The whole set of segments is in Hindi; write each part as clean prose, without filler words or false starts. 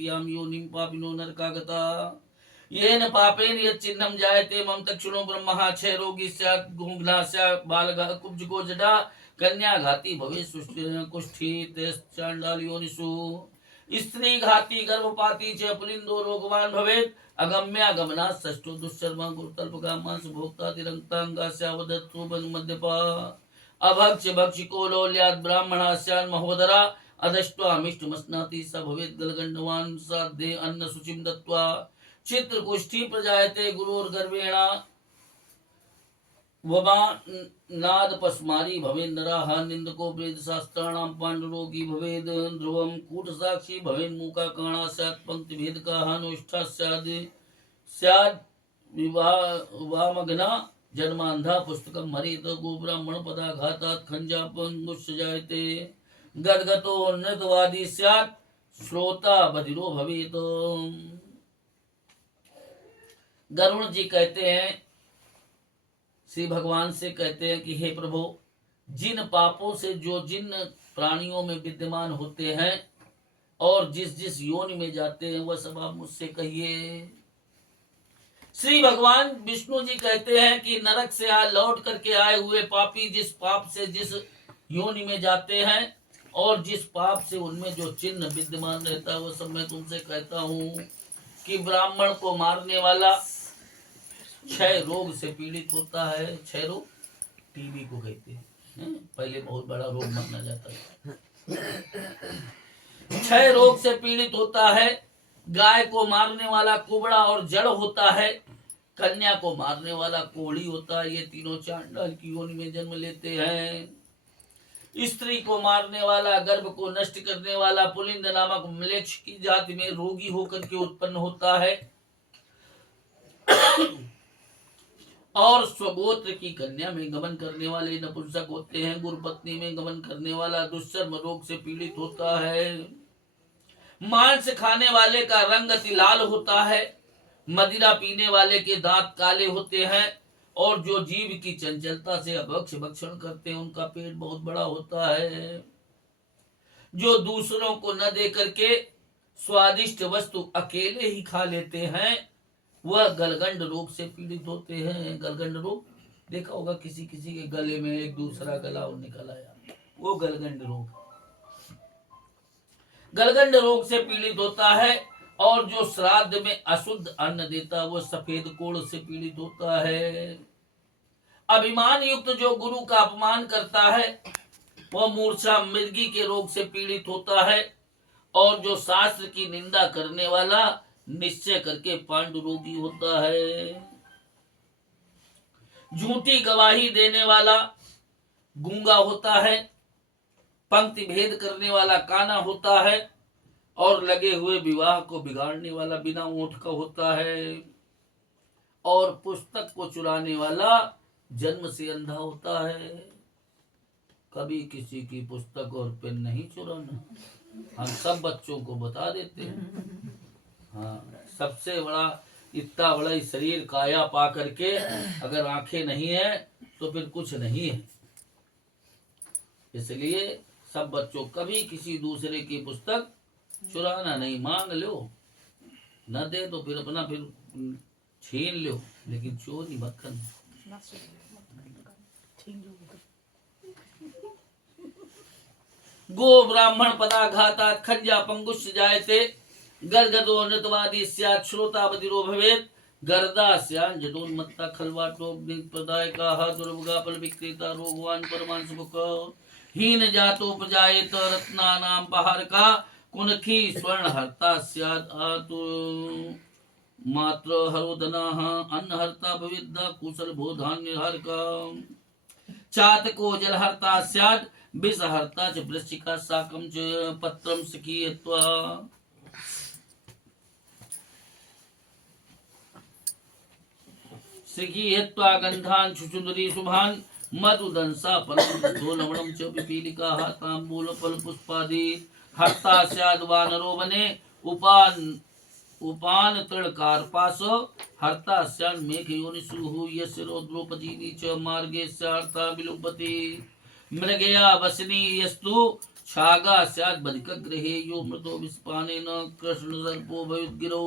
याम योनिं पापिनो नरकागता येन पापेन यच्चिन्नं जायते मम तक्षणो ब्रह्मः क्षय रोगी स्यात् गुंग्ना स्यात् बालकः कुब्जको जडा कन्या घाती भवेत् कुष्ठी चांडाल योनिषु स्त्री घाती गर्भपाती च पुलिंदो रोगवान भवेत् अगम्या गमना षष्ठो दुष्चर्मा गुरुतल्पका मांस भोक्ता तिरंगतांगास्यावदत्तु मद्यपा अभक्ष भक्षिको लोल्यात् ब्राह्मणास्यान् महोदरा अदष्ट्वामिष्टमस्नाति स भवेत् गलगण्डवान् साध्ये अन्न शुचिं दत्त्वा चित्रकुष्ठी प्रजायते गुरुर्गर्वेण वमा नाद पस्मारी भवेन् नराः निन्दको वेदशास्त्राणां पाण्डुरोगी भवेद् ध्रुवं कूटसाक्षी भवेन् मूकाकाणा स्यात् पङ्क्तिभेदकाः अनुष्ठा स्याद् वामग्ना जन्मान्धा पुस्तकं हरेत गोब्राह्मण पदाघातात् खञ्जापङ्गुश्च जायते गदगतो नृतवादी स्यात् श्रोता बधिरो भवेत। गरुण जी कहते हैं, श्री भगवान से कहते हैं कि हे प्रभु, जिन पापों से जो जिन प्राणियों में विद्यमान होते हैं और जिस जिस योनि में जाते हैं वह सब आप मुझसे कहिए। श्री भगवान विष्णु जी कहते हैं कि नरक से लौट करके आए हुए पापी जिस पाप से जिस योनि में जाते हैं और जिस पाप से उनमें जो चिन्ह विद्यमान रहता है वो सब मैं तुमसे कहता हूँ कि ब्राह्मण को मारने वाला क्षय रोग से पीड़ित होता है। क्षय रोग टीबी को कहते हैं, पहले बहुत बड़ा रोग माना जाता है। क्षय रोग से पीड़ित होता है। गाय को मारने वाला कुबड़ा और जड़ होता है। कन्या को मारने वाला कोढ़ी होता है। ये तीनों चांडाल की योनि में जन्म लेते हैं। स्त्री को मारने वाला, गर्भ को नष्ट करने वाला पुलिंद नामक म्लेच्छ की जाति में रोगी होकर के उत्पन्न होता है। और स्वगोत्र की कन्या में गमन करने वाले नपुंसक होते हैं। गुरुपत्नी में गमन करने वाला दुष्चर्म रोग से पीड़ित होता है। मांस खाने वाले का रंग अति लाल होता है। मदिरा पीने वाले के दांत काले होते हैं। और जो जीव की चंचलता से अभक्ष भक्षण करते हैं उनका पेट बहुत बड़ा होता है। जो दूसरों को न दे करके स्वादिष्ट वस्तु अकेले ही खा लेते हैं वह गलगंड रोग से पीड़ित होते हैं। गलगंड रोग देखा होगा, किसी किसी के गले में एक दूसरा गला और निकल आया, वो गलगंड रोग। गलगंड रोग से पीड़ित होता है। और जो श्राद्ध में अशुद्ध अन्न देता है वह सफेद कोढ़ से पीड़ित होता है। अभिमान युक्त जो गुरु का अपमान करता है वह मूर्छा मृगी के रोग से पीड़ित होता है। और जो शास्त्र की निंदा करने वाला निश्चय करके पांडु रोगी होता है। झूठी गवाही देने वाला गूंगा होता है। पंक्ति भेद करने वाला काना होता है। और लगे हुए विवाह को बिगाड़ने वाला बिना ऊंट का होता है। और पुस्तक को चुराने वाला जन्म से अंधा होता है। कभी किसी की पुस्तक और पेन नहीं चुराना, हम सब बच्चों को बता देते हैं। हाँ, सबसे बड़ा इतना बड़ा शरीर काया पा करके अगर आंखें नहीं है तो फिर कुछ नहीं है। इसलिए सब बच्चों कभी किसी दूसरे की पुस्तक चुराना नहीं। मांग लो, न दे तो फिर अपना फिर छीन लो, लेकिन चोरी मत करना। गो ब्राह्मण पदाघातात् खंजा पंगुश्च जायते गदगदो नृतवादी स्यात् श्रोता बधिरो भवेत् गर्दा स्यान् जडोन्मत्ता खलवाटो प्रदायकाः दुर्भगा विक्रेता रोगवान परमांश मुख हीन जातो प्रजायेत रत्नानां पहारका कुनखी स्वर्ण हर्ता स्यात् आतु मात्र हरोदनाः अन्न हर्ता भवेद् कुशल भो धान्य हरका चातको जल हर्ता स्यात् विष हर्ता च वृश्चिका साकं च पत्रं सखीयत्वा सखीयत्वा गन्धान् शुचुन्दरी शुभान् मधुदंसा फलं लवणं च पिपीलिकाः ताम्बूल फल पुष्पादि हर्ता स्याद् वानरो वने उपान तृणकारपास हर्ता स्यान् मेघ योनिषु यस्य रौद्रोपजीवी च मार्गे स्यार्था विलुप्यते मृगया वसनी यस्तु छागा स्यात् बधिकगृहे यो मृतो विस्पानेन कृष्ण सर्पो भयुद्गिरौ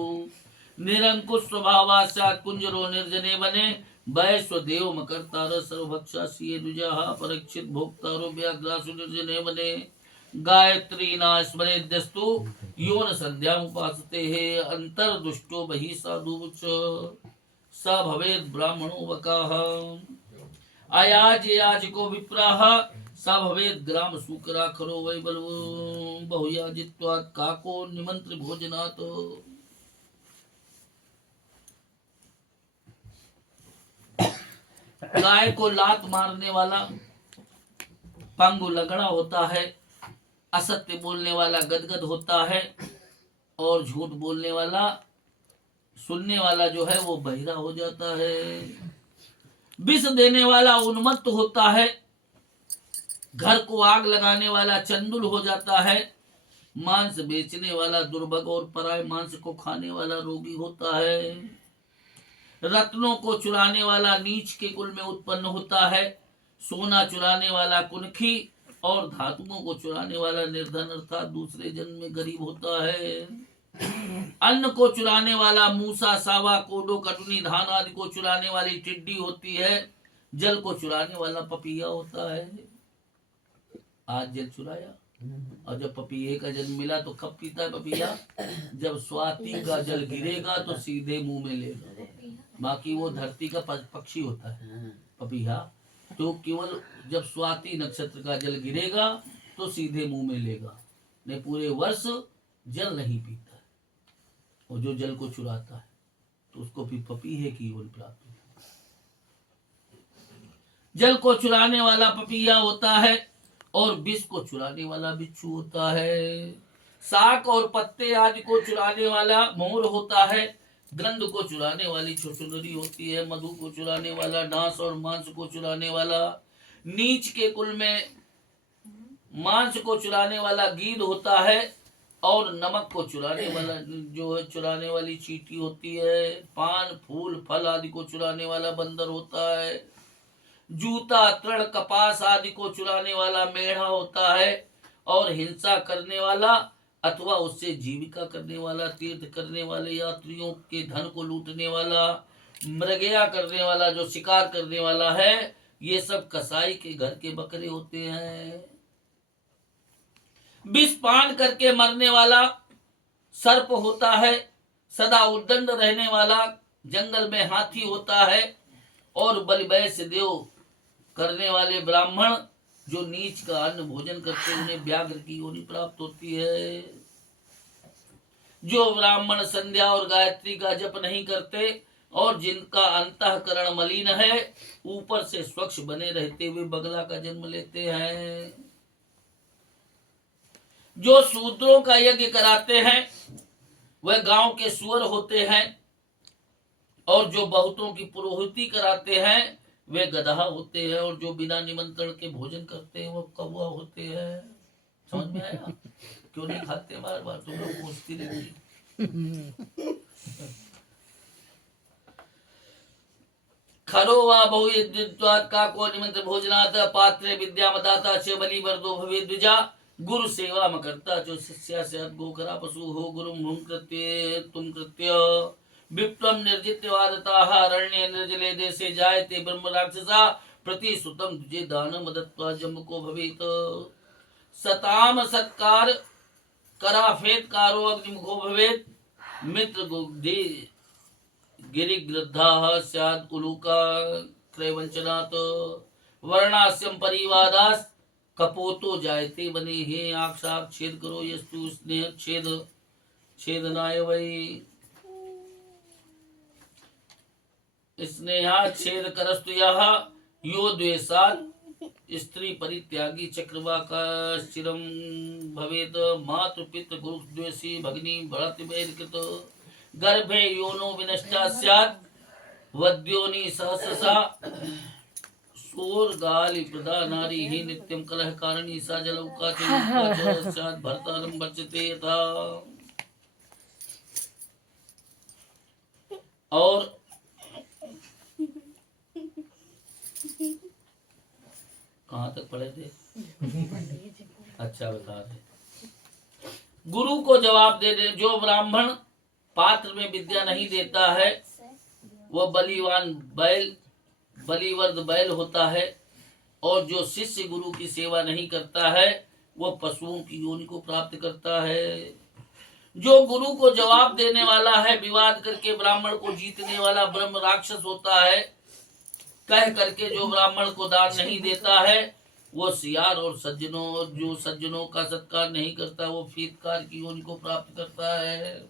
निरंकुश स्वभावा स्यात् कुंजरो निर्जने वने वैश्वदेव मकर्तार सर्वभक्षासी द्विजाः परीक्षित भोक्तारो व्याघ्रासु निर्जने वने गायत्री न स्मरेद्यस्तु यो न संध्यामुपासते अंतर्दुष्टो बहि साधुवुच स भवेत् ब्राह्मणो वकाः अयाज याजको विप्राः स भवेत् ग्राम शूकराखरो वै बलवो बहुयाजित्वात् काको निमंत्र भोजनात्। गाय को लात मारने वाला पंगु लगड़ा होता है, असत्य बोलने वाला गदगद होता है और झूठ बोलने वाला सुनने वाला जो है वो बहिरा हो जाता है। विष देने वाला उन्मत्त होता है, घर को आग लगाने वाला चंदुल हो जाता है, मांस बेचने वाला दुर्भग और पराय मांस को खाने वाला रोगी होता है, रत्नों को चुराने वाला नीच के कुल में उत्पन्न होता है, सोना चुराने वाला कुनखी और धातुओं को चुराने वाला निर्धन अर्थात दूसरे जन्म में गरीब होता है। अन्न को चुराने वाला मूसा सावा कोडो कटुनी धान आदि को चुराने वाली टिड्डी होती है, जल को चुराने वाला पपीहा होता है। आज जल चुराया और जब पपीहे का जल मिला तो कब पीता है पपीहा? जब स्वाति का जल गिरेगा तो सीधे मुंह में लेगा। बाकी वो धरती का पक्षी होता है पपीहा, तो केवल जब स्वाति नक्षत्र का जल गिरेगा तो सीधे मुंह में लेगा, नहीं पूरे वर्ष जल नहीं पीता है। और जो जल को चुराता है तो उसको फिर पपीहे की ओर प्राप्त होता है। जल को चुराने वाला पपीहा होता है और विष को चुराने वाला बिच्छू होता है। साग और पत्ते आदि को चुराने वाला मोर होता है, गंध को चुराने वाली छुछुंदरी होती है, मधु को चुराने वाला डांस और मांस को चुराने वाला नीच के कुल में मांस को चुराने वाला गीध होता है और नमक को चुराने वाला जो है चुराने वाली चींटी होती है। पान फूल फल आदि को चुराने वाला बंदर होता है। जूता तृण कपास आदि को चुराने वाला मेढ़ा होता है और हिंसा करने वाला अथवा उससे जीविका करने वाला, तीर्थ करने वाले यात्रियों के धन को लूटने वाला, मृगया करने वाला, जो शिकार करने वाला है, ये सब कसाई के घर के बकरे होते हैं। विष पान करके मरने वाला सर्प होता है, सदा उद्दंड रहने वाला जंगल में हाथी होता है और बलिवैश्य देव करने वाले ब्राह्मण जो नीच का अन्न भोजन करते उन्हें व्याघ्र की योनि प्राप्त होती है। जो ब्राह्मण संध्या और गायत्री का जप नहीं करते और जिनका अंतःकरण मलिन है, ऊपर से स्वच्छ बने रहते हुए बगला का जन्म लेते हैं। जो शूद्रों का यज्ञ कराते हैं वह गांव के सुअर होते हैं और जो बहुतों की पुरोहिती कराते हैं वे गधा होते हैं और जो बिना निमंत्रण के भोजन करते हैं वो कौवा होते हैं। समझ में आया? क्यों नहीं खाते? बार बार तुम लोग पूछती रहती। खरो वा बहु यद्विद्वात् काको निमंत्र भोजनात् पात्रे विद्यामदाता च बलि वरदो भवे द्विजा गुरु सेवा मकर्ता जो शिष्या से गोखरा पशु हो गुरु हुम कृत्य तुम कृत्य विप्लम निर्जित्य वादताः अरण्ये निर्जले देशे जायते ब्रह्म राक्षसा प्रतिसुतम तुझे दानम दत्त्वा जम्ब को भवेत सताम सत्कार कराफेत्कारो अग्निमुखो भवेत मित्र गुग्धि गिरिगृद्धाः स्यात् उलूका क्रयवंचनात् वर्णास्यम परिवादास् कपोतो जायते बने हे आक्षाप छेद करो यस्तु स्नेह छेद छेदनाय वै स्नेहा छेद करस्तु यः यो द्वेषात् स्त्री परित्यागी चक्रवाका चिरम भवेत मातृ पितृ गुरु द्वेषी भगिनी भरत वैरकृत गर्भे योनो विनष्टा स्यात् वद्योनि सहससा सोर गाली प्रदा नारी ही नित्यम कलह कारणी सा जलौका च स्यात् भर्तारं बचते यथा। और कहाँ तक पढ़े थे? अच्छा बता रहे। गुरु को जवाब दे दे, जो ब्राह्मण पात्र में विद्या नहीं देता है वह बलिवर्द बैल होता है, और जो शिष्य गुरु की सेवा नहीं करता है वह पशुओं की योनि को प्राप्त करता है। जो गुरु को जवाब देने वाला है, विवाद करके ब्राह्मण को जीतने वाला ब्रह्म राक्षस होता है। कह करके जो ब्राह्मण को दान नहीं देता है वो सियार, और जो सज्जनों का सत्कार नहीं करता वो फीतकार की योनि को प्राप्त करता है।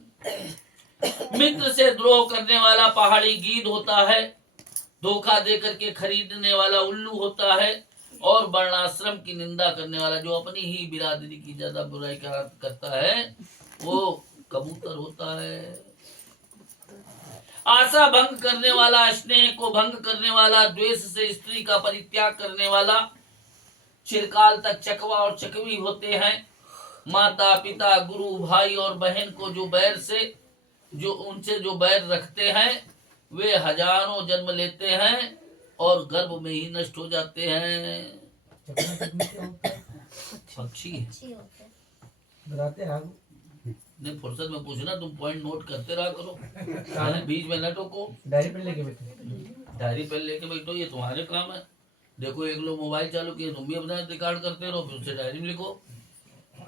मित्र से द्रोह करने वाला पहाड़ी गीद होता है, धोखा दे करके खरीदने वाला उल्लू होता है, और वर्णाश्रम की निंदा करने वाला, जो अपनी ही बिरादरी की ज्यादा बुराई करता है, वो कबूतर होता है। आशा भंग करने वाला, स्नेह को भंग करने वाला, द्वेष से स्त्री का परित्याग करने वाला, चिरकाल तक चकवा और चकवी होते हैं। माता पिता गुरु भाई और बहन को उनसे जो बैर रखते हैं वे हजारों जन्म लेते हैं और गर्भ में ही नष्ट हो जाते हैं। पक्षी नहीं, फुर्सत में पूछना, तुम पॉइंट नोट करते रहा करो, बीच में न टोको। डायरी पेन लेके बैठो, ये तुम्हारे काम है। देखो एक लोग मोबाइल चालू किए, तुम भी अपना रिकॉर्ड करते रहो, फिर उसे डायरी में लिखो।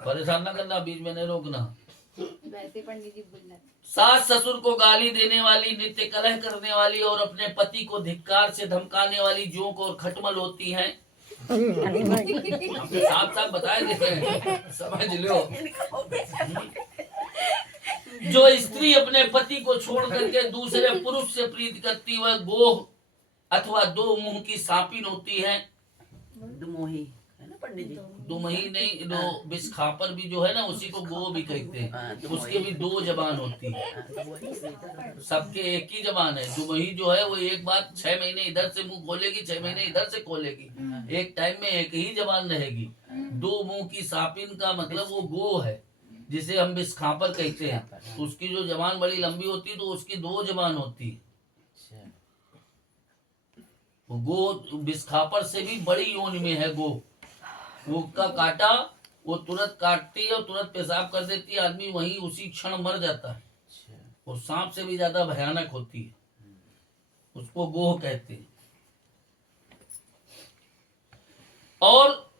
परेशान ना करना, बीच में नहीं रोकना। वैसे पंडित जी बोलना, सास ससुर को गाली देने वाली, नित्य कलह करने वाली और अपने पति को धिक्कार से धमकाने वाली जोंक और खटमल होती हैं। साफ साफ बताए देते हैं, समझ लो। जो स्त्री अपने पति को छोड़ करके दूसरे पुरुष से प्रीति करती वह गोह अथवा दो मुंह की सांपिन होती है। दुमोही है ना पंडित जी, दुमही नहीं, दो बिस्खापर भी जो है ना उसी को गो भी कहते हैं। उसके भी दो जबान होती है, सबके एक ही जबान है। दुमही जो है वो एक बार 6 महीने इधर से मुंह खोलेगी, 6 महीने इधर से खोलेगी, एक टाइम में एक ही जबान रहेगी। दो मुंह की सांपिन का मतलब वो गो है, जिसे हम बिस्खापर कहते हैं। उसकी जो जबान बड़ी लंबी होती है तो उसकी दो जबान होती है। गो बिस्खापर से भी बड़ी योनि में है गो। वो का काटा वो तुरंत काटती है और तुरंत पेशाब कर देती है, आदमी वहीं उसी क्षण मर जाता है। वो सांप से भी ज्यादा भयानक होती है, उसको गोह कहते हैं। और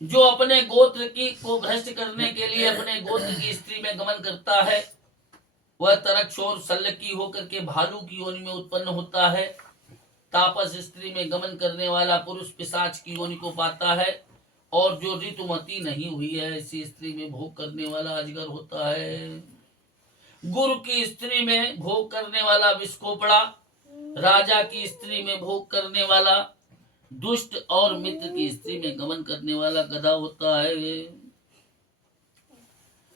जो अपने गोत्र को भ्रष्ट करने के लिए अपने गोत्र की स्त्री में गमन करता है वह तरक्ष और सल्लकी होकर के भालू की योनि में उत्पन्न होता है। तापस स्त्री में गमन करने वाला पुरुष पिशाच की योनि को पाता है, और जो ऋतुमती नहीं हुई है ऐसी स्त्री में भोग करने वाला अजगर होता है। गुरु की स्त्री में भोग करने वाला विस्कोपड़ा, राजा की स्त्री में भोग करने वाला दुष्ट, और मित्र की स्त्री में गमन करने वाला गधा होता है।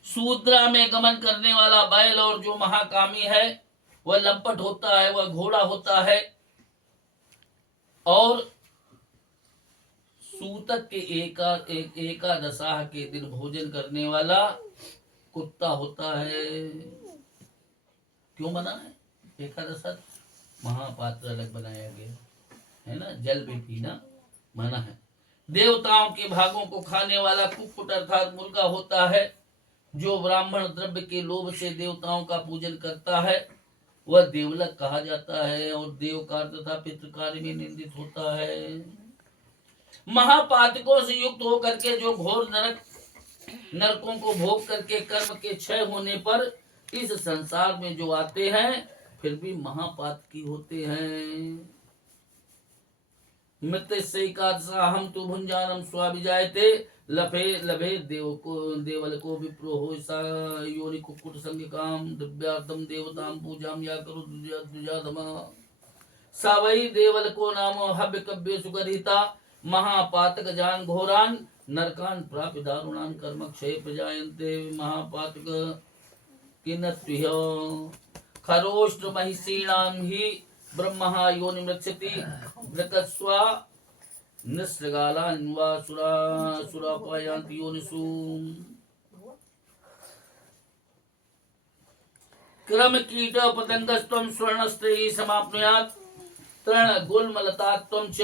शूद्रा में गमन करने वाला बैल, और जो महाकामी है वह लंपट होता है, वह घोड़ा होता है। और सूतक के एकादशाह के दिन भोजन करने वाला कुत्ता होता है। क्यों बना है एकादशा? महापात्र अलग बनाया गया है ना, जल भी पीना मना है। देवताओं के भागों को खाने वाला कुक्कुट अर्थात मुर्गा होता है। जो ब्राह्मण द्रव्य के लोभ से देवताओं का पूजन करता है वह देवलक कहा जाता है, और देव कार्य तथा पितृ कार्य में निंदित होता है। महापातकों से युक्त होकर के जो घोर नरकों को भोग करके कर्म के क्षय होने पर इस संसार में जो आते हैं फिर भी महापातकी होते हैं। मृत्य से हम तो भुंजानम स्वाभिजायते लभे देवल को विप्रो हो योनि कुक्कुट संग काम द्रव्यार्थम देवताम पूजाम या करो द्विजाधमा सा वही देवल को नामो हव्य कव्य सुगरिता महापातक जान घोरान नरकान प्राप्य दारुणान कर्म क्षय प्रजायन्ते महापातक किन्नत्विह खरोष्ट्र महिषीणाम ही ब्रह्महा योनि मृक्षति वृकस्वा निस्रगालान्वा सुरापायांति योनिषु क्रम कीट पतंगस्त्वं स्वर्णस्त्रयी समाप्नुयात् तृण गुल्मलतात्वं च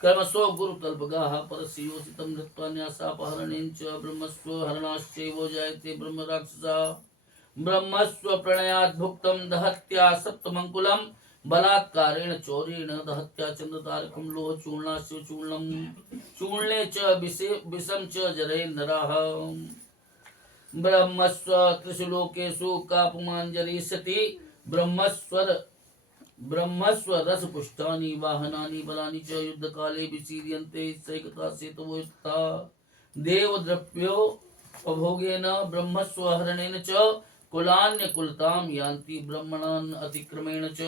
कर्मसो गुरुतल्पगाः परस्योसितं धृत्वा न्यासापहरणेन च ब्रह्मस्व हरणाश्चैव जायते ब्रह्मराक्षसा ब्रह्मस्व प्रणयात् भुक्तं दहत्या सप्तमङ्कुलं बलात्कारेण चौरेण दहत्या चन्द्रतारकं लोहचूर्णास्य चूर्णं चूर्णे च विषं च जरे नराः ब्रह्मस्व त्रिशुलोकेषु कापुमाञ्जरीषति ब्रह्मस्व रस पुष्टानि वाहनानि बलानि च युद्धकाले विचीर्यन्ते सैकता सेतवो युक्ता देवद्रव्यो उपभोगेन ब्रह्मस्व हरणेन च कुलान्य कुलतां यान्ति ब्रह्मणान् अतिक्रमेण च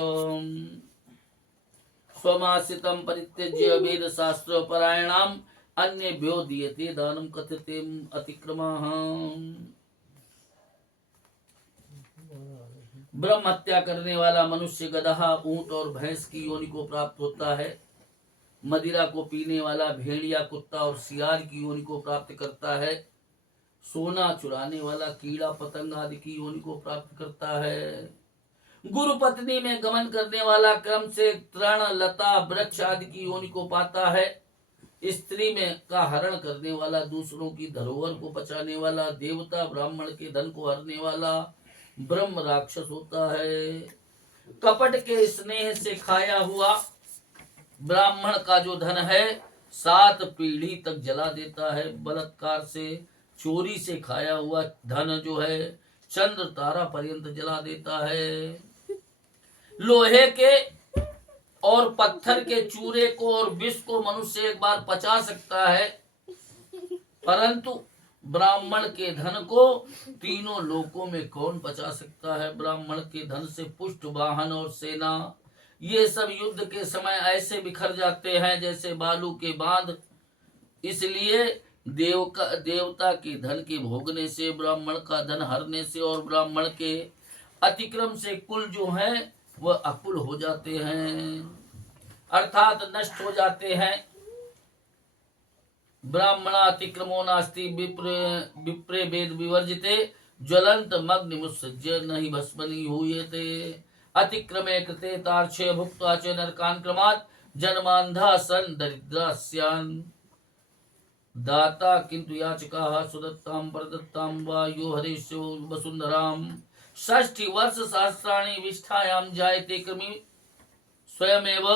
स्वमासितं परित्यज्य वेदशास्त्र परायणाम् अन्येभ्यो दीयते दानं कथ्यते अतिक्रमाः ब्रह्म हत्या करने वाला मनुष्य गदहा ऊंट और भैंस की योनि को प्राप्त होता है। मदिरा को पीने वाला भेड़िया कुत्ता और सियार की योनि को प्राप्त करता है। सोना चुराने वाला कीड़ा पतंग आदि की योनि को प्राप्त करता है। गुरु पत्नी में गमन करने वाला क्रम से तृण लता वृक्ष आदि की योनि को पाता है। स्त्री में का हरण करने वाला दूसरों की धरोहर को बचाने वाला देवता ब्राह्मण के धन को हरने वाला ब्रह्म राक्षस होता है। कपट के स्नेह से खाया हुआ ब्राह्मण का जो धन है 7 पीढ़ी तक जला देता है। बलात्कार से चोरी से खाया हुआ धन जो है चंद्र तारा पर्यंत जला देता है। लोहे के और पत्थर के चूरे को और विष को मनुष्य एक बार पचा सकता है, परंतु ब्राह्मण के धन को तीनों लोकों में कौन बचा सकता है। ब्राह्मण के धन से पुष्ट वाहन और सेना ये सब युद्ध के समय ऐसे बिखर जाते हैं जैसे बालू के बांध। इसलिए देवता के धन के भोगने से, ब्राह्मण का धन हरने से और ब्राह्मण के अतिक्रम से कुल जो है वह अकुल हो जाते हैं, अर्थात नष्ट हो जाते हैं। ब्राह्मणातिक्रमो नास्ति विप्रे वेद विवर्जिते ज्वलंत मग्नि मुत्सज्य नहि भस्मनि हूयते अतिक्रमे कृते तार्क्ष्य भुक्त्वा च नरकान् क्रमात् जन्मान्धा सन् दरिद्रा स्यान् दाता किंतु याचकाः सुदत्तां परदत्तां वा यो हरेशो वसुन्धराम् 60 वर्ष सहस्राणि विष्ठायां जायते कृमि स्वयमेव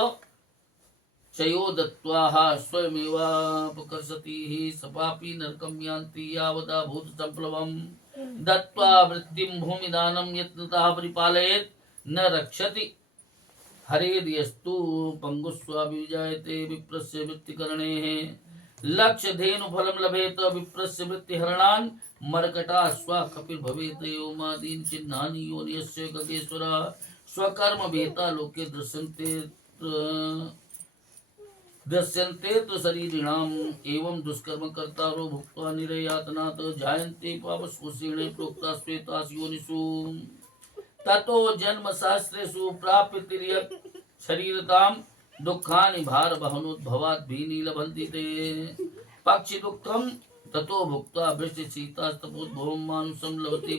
चयो दत्त्वा स्वयमेवापकर्षति सपापि नरकं यान्ति यावदा भूत संप्लवम् दत्त्वा वृत्तिं भूमिदानं यत्नतः परिपालयेत् न रक्षति हरेर्यस्तु पंगुस्वाभिजायते विप्रस्य वृत्तिकरणेः लक्ष्य धेनु फलं लभेत विप्रस्य वृत्तिहरणान् मर्कटा स्वा कपिल भवेत योमादीन चिन्हानि योनियस्य गगेश्वरा स्वकर्म भेता लोके दृश्यन्ते तो शरीरिणाम एवं दुष्कर्म कर्तारो भुक्त्वा निरयातनात् जायन्ते पापस्कुशीणे प्रोक्ता श्वेतास् योनिषु ततो जन्म सहस्रेषु प्राप्य तिर्यक् शरीरताम् दुःखानि भार बहनोद्भवात् भीनि लभन्ति ते पक्षि दुःखम् ततो भुक्त्वा वृष्टिशीतास्तपोद्भवम् मानुषं लभते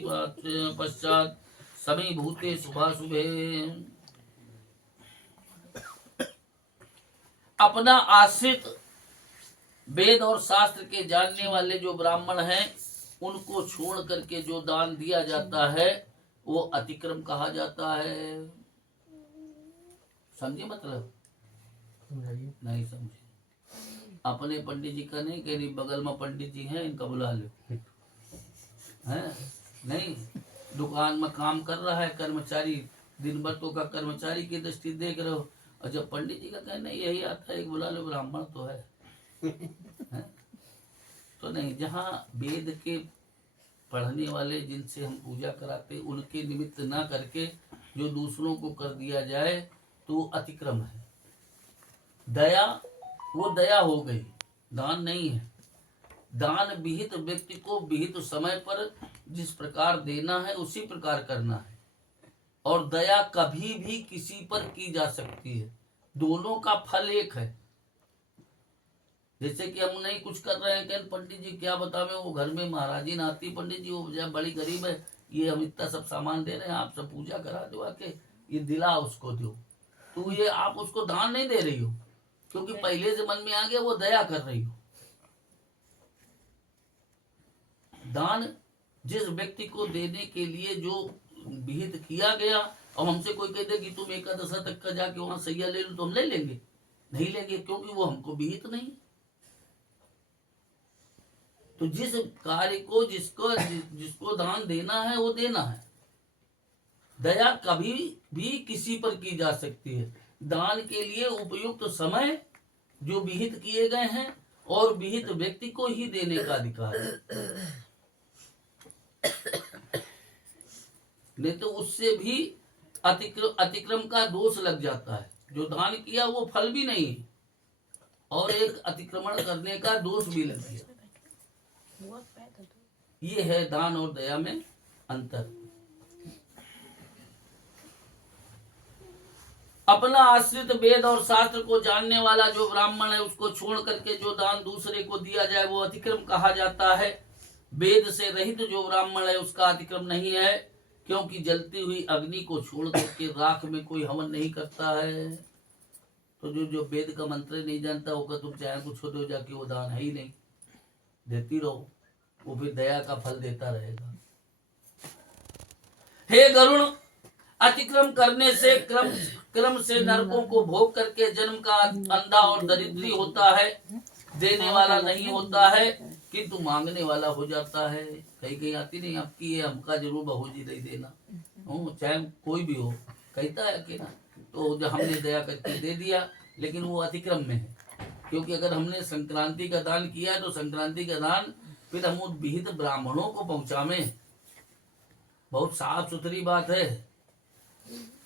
पश्चात् समीभूते शुभाशुभे। अपना आश्रित वेद और शास्त्र के जानने वाले जो ब्राह्मण हैं उनको छोड़ करके जो दान दिया जाता है वो अतिक्रम कहा जाता है। समझे मतलब? नहीं समझे? अपने पंडित जी का नहीं, कह रही बगल में पंडित जी हैं इनका बुला लो, हैं? नहीं, दुकान में काम कर रहा है कर्मचारी, दिन भर तो का कर्मचारी की दृष्टि देख रहे हो, और जब पंडित जी का कहना यही आता है, एक बुला लो ब्राह्मण तो है, है? तो नहीं, जहाँ वेद के पढ़ने वाले जिनसे हम पूजा कराते उनके निमित्त ना करके जो दूसरों को कर दिया जाए तो अतिक्रम है। दया वो दया हो गई, दान नहीं है। दान विहित व्यक्ति को विहित समय पर जिस प्रकार देना है उसी प्रकार करना है, और दया कभी भी किसी पर की जा सकती है, दोनों का फल एक है। जैसे कि हम नहीं कुछ कर रहे हैं, क्या पंडित जी क्या बतावे, वो घर में महाराजी नाती पंडित जी वो बड़ी गरीब है, ये हम इतना सब सामान दे रहे हैं, आप सब पूजा करा दो आके, ये दिला उसको दो, तो ये आप उसको दान नहीं दे रही हो, क्योंकि पहले से मन में आ गया वो दया कर रही हो। दान जिस व्यक्ति को देने के लिए जो विहित किया गया, और हमसे कोई कह दे कि तुम एकादशा तक का जाके वहां सैया ले लो, तो हम ले लेंगे? नहीं लेंगे, क्योंकि वो हमको विहित नहीं। तो जिस कार्य को जिसको दान देना है वो देना है। दया कभी भी किसी पर की जा सकती है। दान के लिए उपयुक्त समय जो विहित किए गए हैं और विहित व्यक्ति को ही देने का अधिकार है, नहीं तो उससे भी अतिक्रम का दोष लग जाता है। जो दान किया वो फल भी नहीं है और एक अतिक्रमण करने का दोष भी लग गया। ये है दान और दया में अंतर। अपना आश्रित वेद और शास्त्र को जानने वाला जो ब्राह्मण है, उसको छोड़ करके जो दान दूसरे को दिया जाए वो अतिक्रम कहा जाता है। वेद से रहित जो ब्राह्मण है उसका अतिक्रम नहीं है, क्योंकि जलती हुई अग्नि को छोड़ करके राख में कोई हवन नहीं करता है। तो जो वेद का मंत्र नहीं जानता होगा, तुम चाहे कुछ हो दो जाके, वो दान है ही नहीं। देती रहो, वो फिर दया का फल देता रहेगा। हे गरुण, अतिक्रम करने से क्रम से नरकों को भोग करके जन्म का अंधा और दरिद्री होता है। देने वाला नहीं होता है किंतु मांगने वाला हो जाता है। कहीं आती नहीं आपकी ये हमका जरूर बहू जी दे देना, चाहे कोई भी हो, कहता है कि ना। तो जब हमने दया करके दे दिया, लेकिन वो अतिक्रम में है। क्योंकि अगर हमने संक्रांति का दान किया है तो संक्रांति का दान फिर हम उन विहित ब्राह्मणों को पहुंचावे, बहुत साफ सुथरी बात है।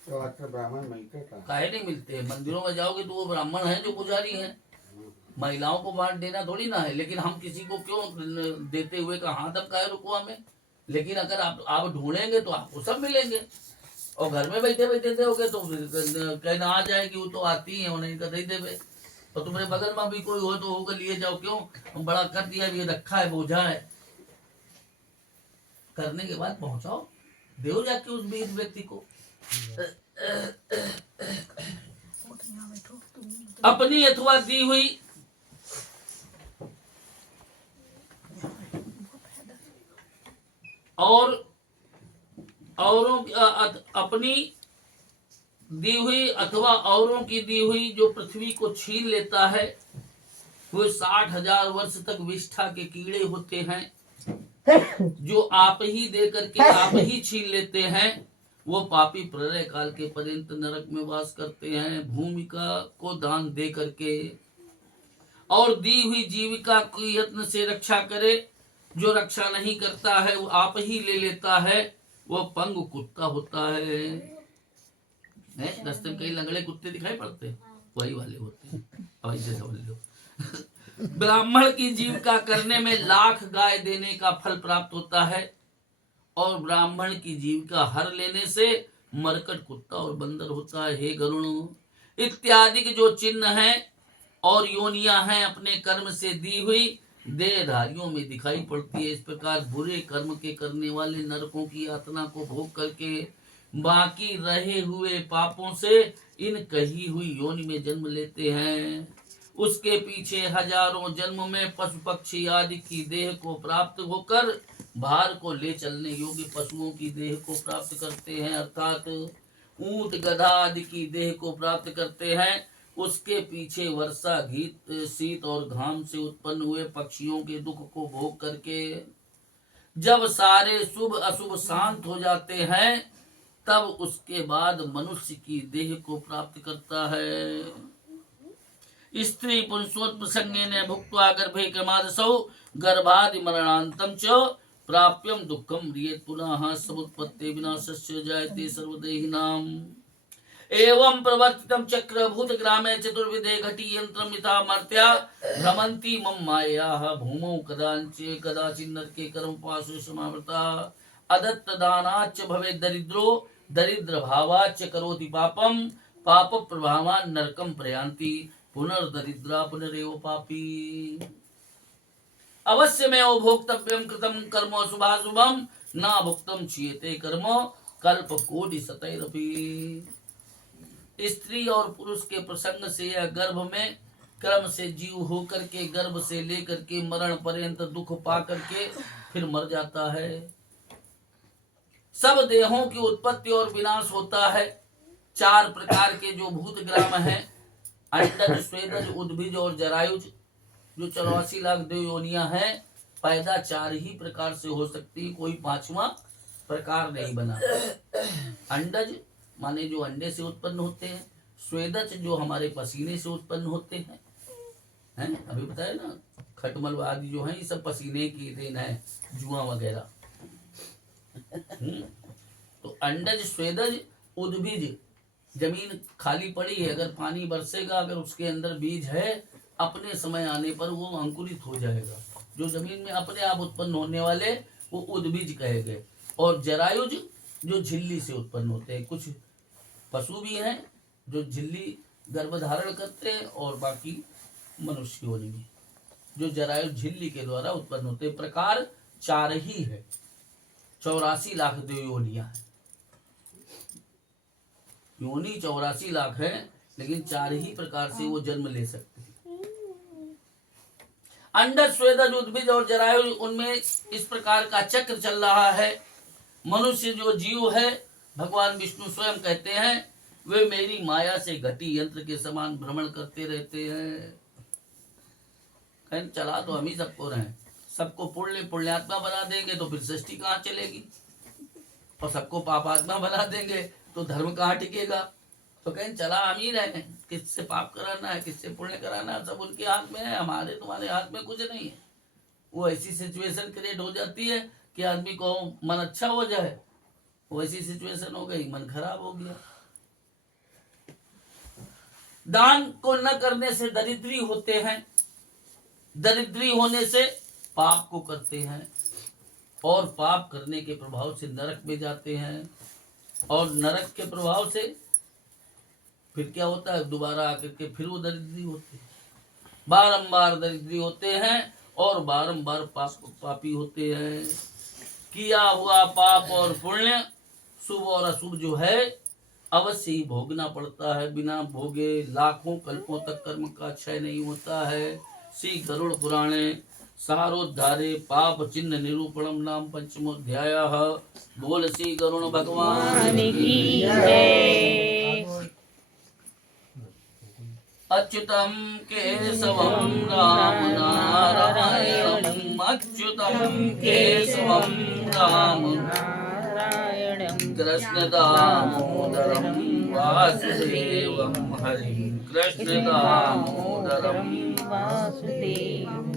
तो आजकल ब्राह्मण मिलते काहे नहीं मिलते? मंदिरों में जाओगे तो वो ब्राह्मण है जो पुजारी हैं। महिलाओं को बांट देना थोड़ी ना है, लेकिन हम किसी को क्यों देते हुए का हाथ अब काहे रुकवा में। लेकिन अगर आप ढूंढेंगे तो आपको सब मिलेंगे, और घर में बैठे बैठे दोगे तो कहना आ जाएगी वो तो आती है, उन्हें का दे देवे। और तुम्हारे बगल में भी कोई हो तो होकर लिए जाओ, क्यों बड़ा कर दिया, ये रखा है, बोझा है। करने के बाद पहुंचाओ, दो जाके उस बीच व्यक्ति को। अपनी अथवा दी हुई और औरों अपनी दी हुई अथवा औरों की दी हुई जो पृथ्वी को छीन लेता है, वो 60,000 वर्ष तक विष्ठा के कीड़े होते हैं, जो आप ही दे करके आप ही छीन लेते हैं। वो पापी प्रलय काल के पर्यंत नरक में वास करते हैं, भूमिका को दान दे करके। और दी हुई जीविका की यत्न से रक्षा करे, जो रक्षा नहीं करता है वो आप ही ले लेता है, वो पंग कुत्ता होता है। रास्ते में कई लंगड़े कुत्ते दिखाई पड़ते हैं, वही वाले होते हैं। अब ऐसे समझ लो। ब्राह्मण की जीविका करने में लाख गाय देने का फल प्राप्त होता है, और ब्राह्मण की जीविका हर लेने से मरकट कुत्ता और बंदर होता है। हे गरुण, इत्यादि के जो चिन्ह हैं और योनियां हैं अपने कर्म से दी हुई देहधारियों में दिखाई पड़ती है। इस प्रकार बुरे कर्म के करने वाले नरकों की यातना को भोग करके बाकी रहे हुए पापों से इन कही हुई योनि में जन्म लेते हैं। उसके पीछे हजारों जन्म में पशु पक्षी आदि की देह को प्राप्त होकर भार को ले चलने योग्य पशुओं की देह को प्राप्त करते हैं, अर्थात ऊंट गधा आदि की देह को प्राप्त करते हैं। उसके पीछे वर्षा घीत शीत और घाम से उत्पन्न हुए पक्षियों के दुख को भोग करके जब सारे शुभ अशुभ शांत हो जाते हैं, तब उसके बाद मनुष्य की देह को प्राप्त करता है। स्त्री पुंसोत्प्रसंगेन भुक्त्वा गर्भे क्रमादसौ गर्भादि मरणान्तं च प्राप्यम दुःखम म्रियेत् पुनः समुत्पत्ते विनाशस्य जायते सर्वदेहिनाम्। एवं प्रवर्तितं चक्र भूत ग्रामे चतुर्विधे घटी यंत्रम यथा मर्त्या भ्रमन्ति मम मायाः भूमौ कदाचिन्नरके कर्मपाशु समावृता। अदत्त दानाच्च भवेत् दरिद्रो दरिद्र भावाच्च करोति पापम पाप प्रभावान् नरकं प्रयान्ति पुनर्दरिद्रा पुनरेव पापी। अवश्य में भोक्तव्यम कृतम कर्म शुभाशुभम न भुक्तम क्षीयते कर्म कल्प कोटि शतैरपि। स्त्री और पुरुष के प्रसंग से यह गर्भ में क्रम से जीव हो करके गर्भ से लेकर के मरण पर्यंत दुख पा करके फिर मर जाता है। सब देहों की उत्पत्ति और विनाश होता है। 4 प्रकार के जो भूत ग्राम हैं, अंडज, स्वेदज, उद्भिज और जरायुज, जो 84 लाख देव योनियां हैं, पैदा 4 ही प्रकार से हो सकती है, कोई 5वां प्रकार नहीं बना। अंडज माने जो अंडे से उत्पन्न होते हैं, स्वेदज जो हमारे पसीने से उत्पन्न होते हैं, अभी बताया ना, खटमल आदि जो है ये सब पसीने की देन है, जुआ वगैरह। तो अंडज, स्वेदज, उद्भिज, जमीन खाली पड़ी है, अगर पानी बरसेगा, अगर उसके अंदर बीज है, अपने समय आने पर वो अंकुरित हो जाएगा। जो जमीन में अपने आप उत्पन्न होने वाले वो उद्भिज कहे गए। और जरायुज जो झिल्ली से उत्पन्न होते हैं। कुछ पशु भी हैं जो झिल्ली गर्भ धारण करते हैं, और बाकी मनुष्य योनि में जो जरायुज झिल्ली के द्वारा उत्पन्न होते हैं। प्रकार 4 ही है, 84 लाख देव योनियां हैं। योनि 84 लाख है, लेकिन 4 ही प्रकार से वो जन्म ले सकते हैं। अंडज, स्वेदज, उद्भिज और जरायुज, उनमें इस प्रकार का चक्र चल रहा है। मनुष्य जो जीव है, भगवान विष्णु स्वयं कहते हैं, वे मेरी माया से घटी यंत्र के समान भ्रमण करते रहते हैं। चला तो हम ही सबको रहे, सबको पुण्यात्मा बना देंगे तो फिर सृष्टि कहाँ चलेगी, और सबको पापात्मा बना देंगे तो धर्म कहाँ टिकेगा। तो कहीं चला हम ही रहे, किससे पाप कराना है, किससे पुण्य कराना है, सब उनके हाथ में है, हमारे तुम्हारे हाथ में कुछ नहीं है। वो ऐसी सिचुएशन क्रिएट हो जाती है कि आदमी को मन अच्छा हो जाए, वैसी सिचुएशन हो गई, मन खराब हो गया। दान को न करने से दरिद्री होते हैं, दरिद्री होने से पाप को करते हैं, और पाप करने के प्रभाव से नरक में जाते हैं, और नरक के प्रभाव से फिर क्या होता है, दोबारा आकर के फिर वो दरिद्री होते हैं। बारंबार दरिद्री होते हैं और बारंबार पापी होते हैं। किया हुआ पाप और पुण्य, शुभ और अशुभ जो है, अवश्य ही भोगना पड़ता है। बिना भोगे लाखों कल्पों तक कर्म का क्षय नहीं होता है। श्री गरुड़ पुराणे सारोद्धारे पाप चिन्ह निरूपणम नाम पंचमोध्यायः। बोल श्री गरुड़ भगवान की जय। अच्युतम केशवम राम नारायणम, अच्युतम केशवम राम नारायणम, कृष्ण दामोदरम वासुदेवम हरिं, कृष्ण दामोदरम वासुदेवम,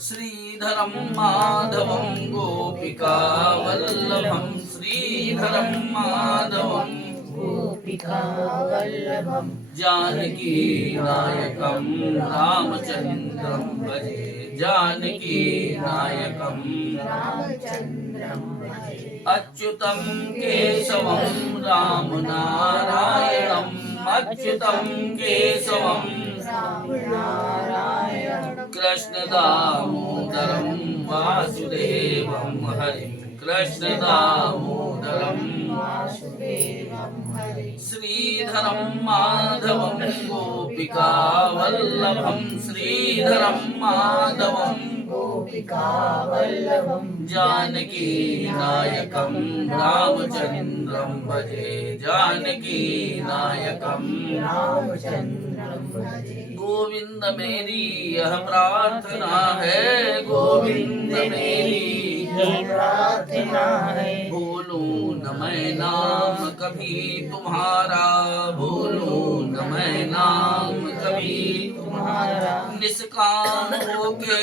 श्रीधरम माधवम गोपिका वल्लभम, श्रीधरम माधवम गोपिका वल्लभम, जानकी नायकम रामचंद्रम भजे, जानकी नायकम रामचंद्रम भजे, अच्युतम केशवम राम नारायणम, अच्युतम केशवम राम नारायणम, कृष्ण दामोदरम वासुदेवम हरिं, कृष्ण दामोदरम वासुदेवम हरिं, श्रीधरम माधवम गोपिका वल्लभम, श्रीधरम माधवम गोपिका वल्लभम, जानकी नायकम रामचंद्रम भजे, जानकी नायकम रामचंद्रम भजे। गोविंद मेरी यह प्रार्थना है, गोविंद मेरी यह प्रार्थना है, भूलूं न मैं नाम कभी तुम्हारा, भूलूं न मैं नाम कभी तुम्हारा, निष्काम होके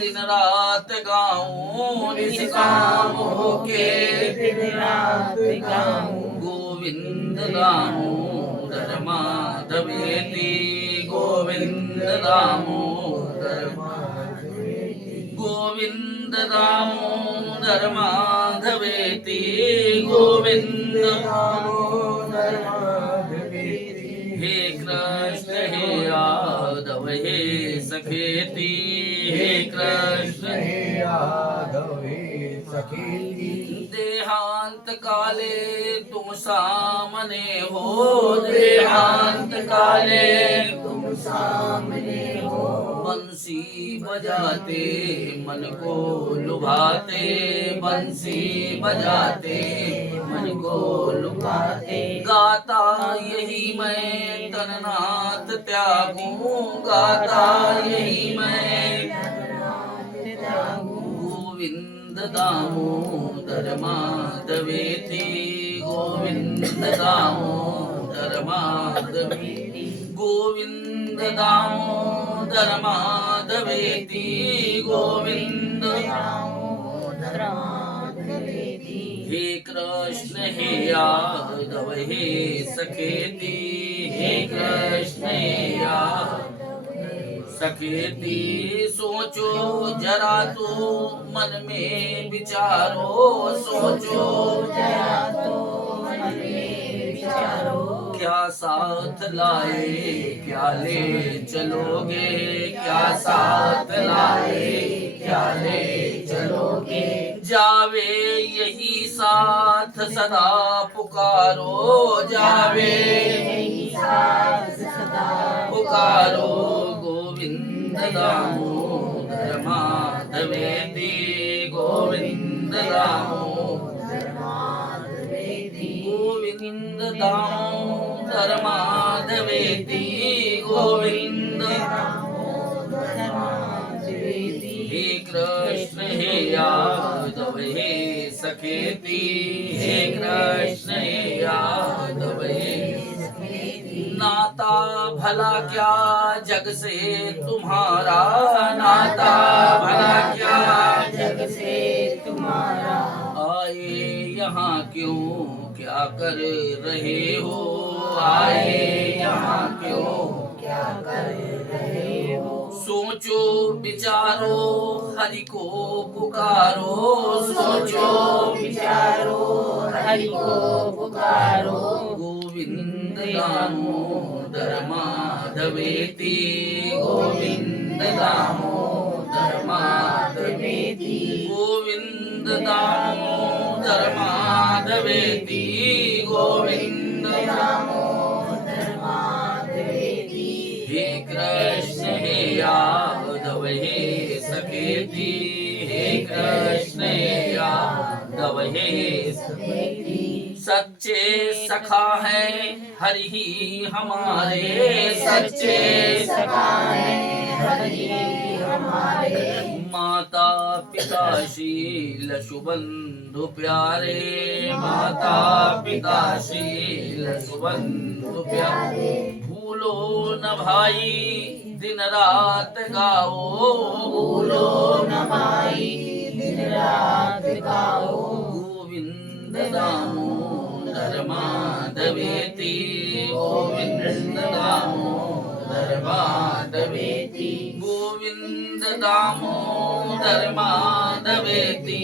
दिन रात गाऊं, निष्काम होके दिन रात गाऊं, गोविंद दामोदर माधवेति, गोविंद दामोदर माधवेति, गोविंद दामोदर माधवेति, गोविंद दामोदर माधवेति, हे कृष्ण हे यादव हे सखेति, हे कृष्ण हे यादव हे सखेति, देहांत काले तुम सामने हो, देहांत काले तुम सामने हो। बंसी बजाते मन को लुभाते, बंसी बजाते मन को लुभाते। गाता यही मैं तननाथ त्यागूं, गाता यही मैं गोविंद दामोदर माधवेति, गोविंद दामोदर माधवेति, गोविंद दामोदर माधवेति, गोविंद दामोदर माधवेति। हे कृष्ण हे यादव हे सखेति, हे कृष्ण हे यादव सखेति। सोचो जरा तो मन में विचारो, सोचो जरा तो मन में विचारो। क्या साथ लाए क्या ले चलोगे, क्या साथ लाए क्या ले चलोगे। जावे यही साथ सदा पुकारो, जावे यही साथ सदा पुकारो। गोविंद दामोदर माधवेति, गोविंद दामोदर माधवेति, गोविंद दामोदर माधवेति, गोविंद दामोदर माधवेति। हे कृष्ण हे यादव हे सखेति, हे कृष्ण हे यादव हे नाता भला क्या जग से तुम्हारा, नाता भला क्या जग से तुम्हारा। आए यहाँ क्यों क्या कर रहे हो, आए यहाँ क्यों क्या कर रहे हो। सोचो विचारो हरि को पुकारो, सोचो विचारो हरि को पुकारो। गोविंद दामोदर माधवेति, गोविंद दामोदर माधवेति, गोविंद दामोदर माधवेति, गोविंद दामोदर माधवेति। हे कृष्ण हे यादव हे सखेति, हे कृष्ण हे यादव हे सखेति। सच्चे सखा है हरि ही हमारे, सच्चे सखा है हरि हमारे। माता पिता शील सुबंधु प्यारे, माता पिता शील सुबंधु प्यारे। भूलो न भाई दिन रात गाओ, भूलो न भाई दिन रात गाओ। गोविंद दामोदर माधवेति, गोविंद दामोदर माधवेति, गोविंद दामोदर माधवेति,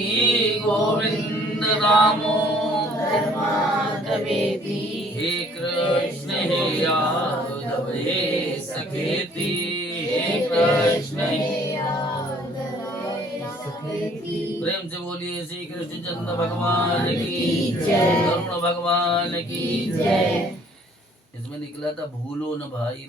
गोविंद दामोदर माधवेति। हे कृष्ण हे यादव हे सखेति, हे कृष्ण हे प्रेम से बोलिए श्री कृष्ण चंद्र भगवान की जय, करुण भगवान की जय। इसमें निकला था भूलो न भाई।